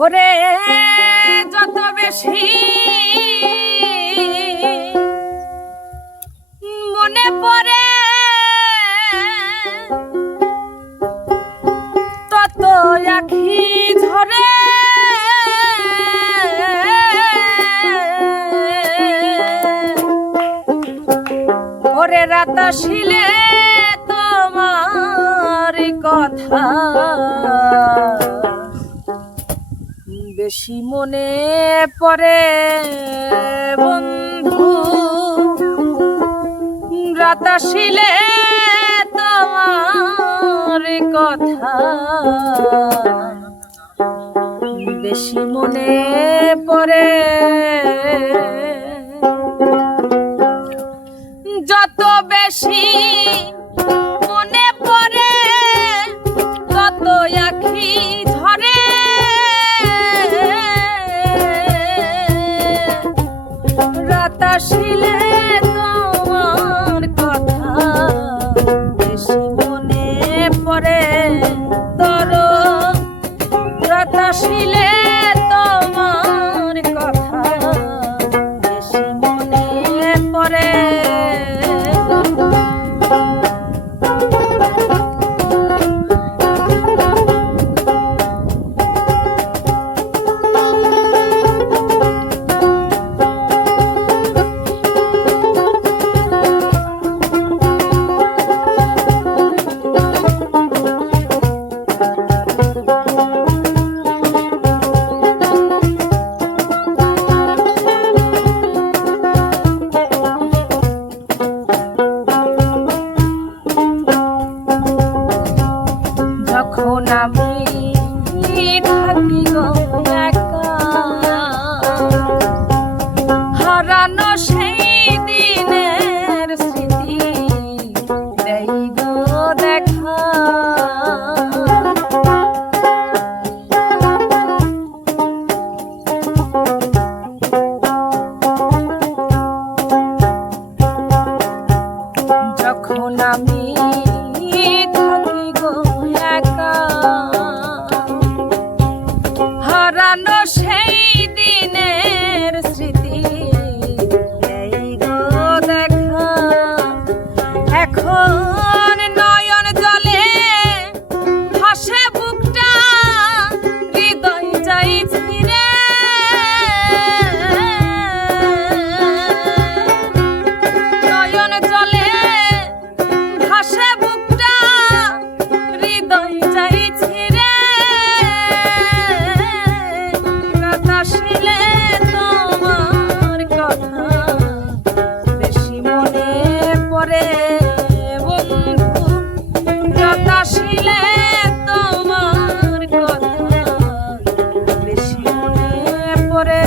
ওরে যত বেশি মনে পড়ে তত আখি ঝরে ওরে রাত আসিলে তোমার কথা বেশি মনে পড়ে বন্ধু, রাত আসিলে তোমার কথা বেশি মনে পড়ে। যত বেশি মনে পড়ে তত আখি ঝরে রাত আসিলে তোমার কথা বেশি মনে পড়ে তোর রাত আসিলে তোমার কথা বেশি মনে পড়ে। যখন আমি থাকি গো একা হারানো সেই দিনের স্মৃতি দেই গো দেখা। যখন আমি থাকি গো একা হারানো সেই দিনের স্মৃতি এই গো দেখা। এখন নয়ন জলে ভাসে বুকটা হৃদয় যাই ছিঁড়ে নয়ন জলে ভাসে বুকটা হৃদয় যাই ছিঁড়ে রাত আসিলে তোমার কথা বেশি মনে পড়ে বন্ধু, রাত আসিলে তোমার কথা বেশি মনে পড়ে।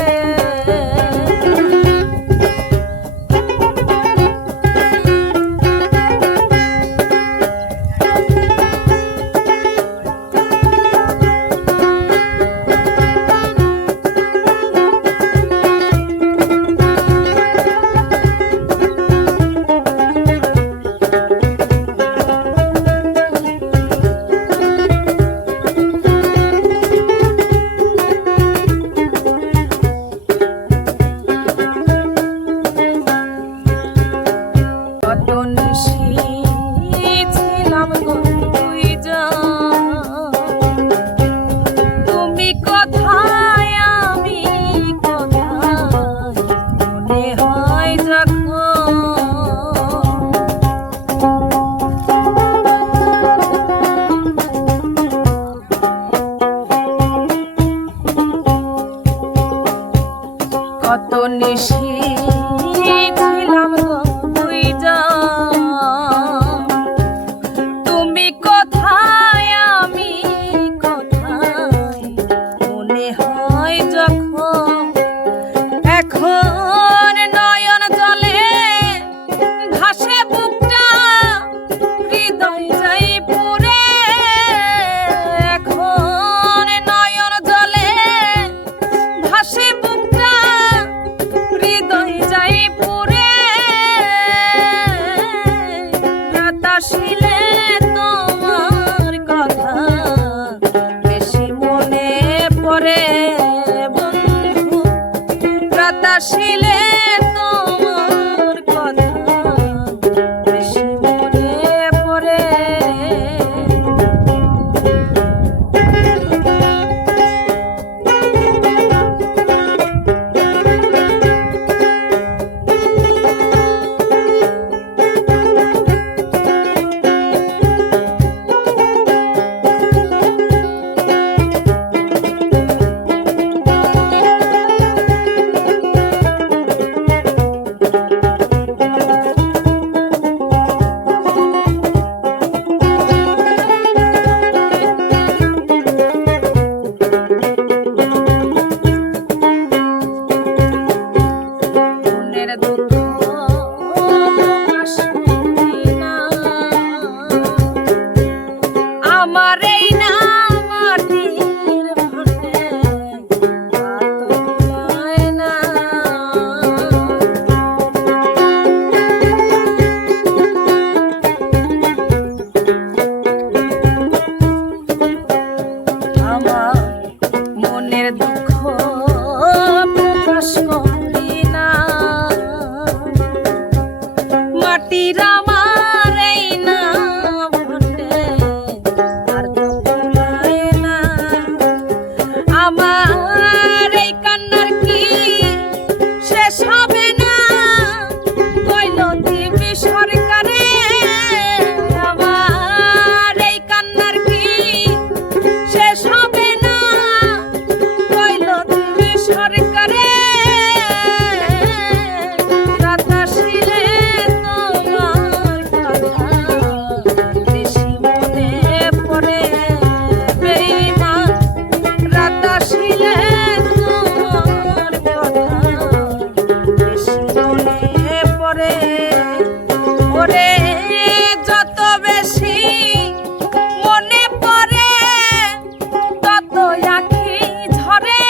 কত নিশি ছিলাম গো দুইজন, তুমি কোথায় আমি কোথায় মনে হয় যখন। কত নিশি ছিলাম গো দুইজন, তুমি কোথায় আমি কোথায় মনে হয় যখন। এখন নয়ন জলে ভাসে বুকটা হৃদয় যাই পুরে এখন নয়ন জলে ভাসে বুকটা আসিলে তোমার কথা বেশি মনে পড়ে। আমার এই না মাটির ভাটে আতলায় না, আমার মনের দুঃখ প্রকাশ করি না। মাটির আমার এই না ভাটে আর তো ভুলায় না। আমার এই কান্নার কি শেষ হবে না, কইল দিবি সরকারে। আমার এই কান্নার কি শেষ হবে না, কইল দিবি সরকারে। রাত আসিলে তোমার কথা বেশি মনে পড়ে বেঈমান। রাত আসিলে তোমার কথা বেশি মনে পড়ে। ওরে যত বেশি মনে পড়ে তত আঁখি ঝরে।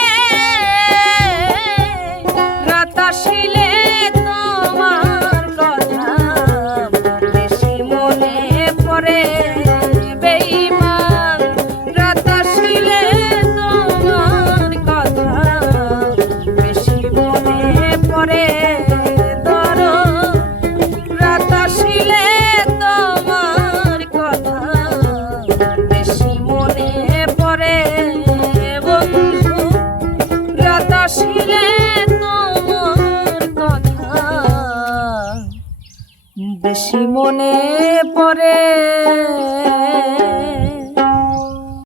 রাত আসিলে তোমার কথা বেশি মনে পড়ে বেঈমান। রাত আসিলে তোমার কথা বেশি মনে পড়ে দরদ। রাত আসিলে তোমার কথা বেশি মনে পড়ে বন্ধু। রাত আসিলে তোমার কথা বেশি মনে পড়ে।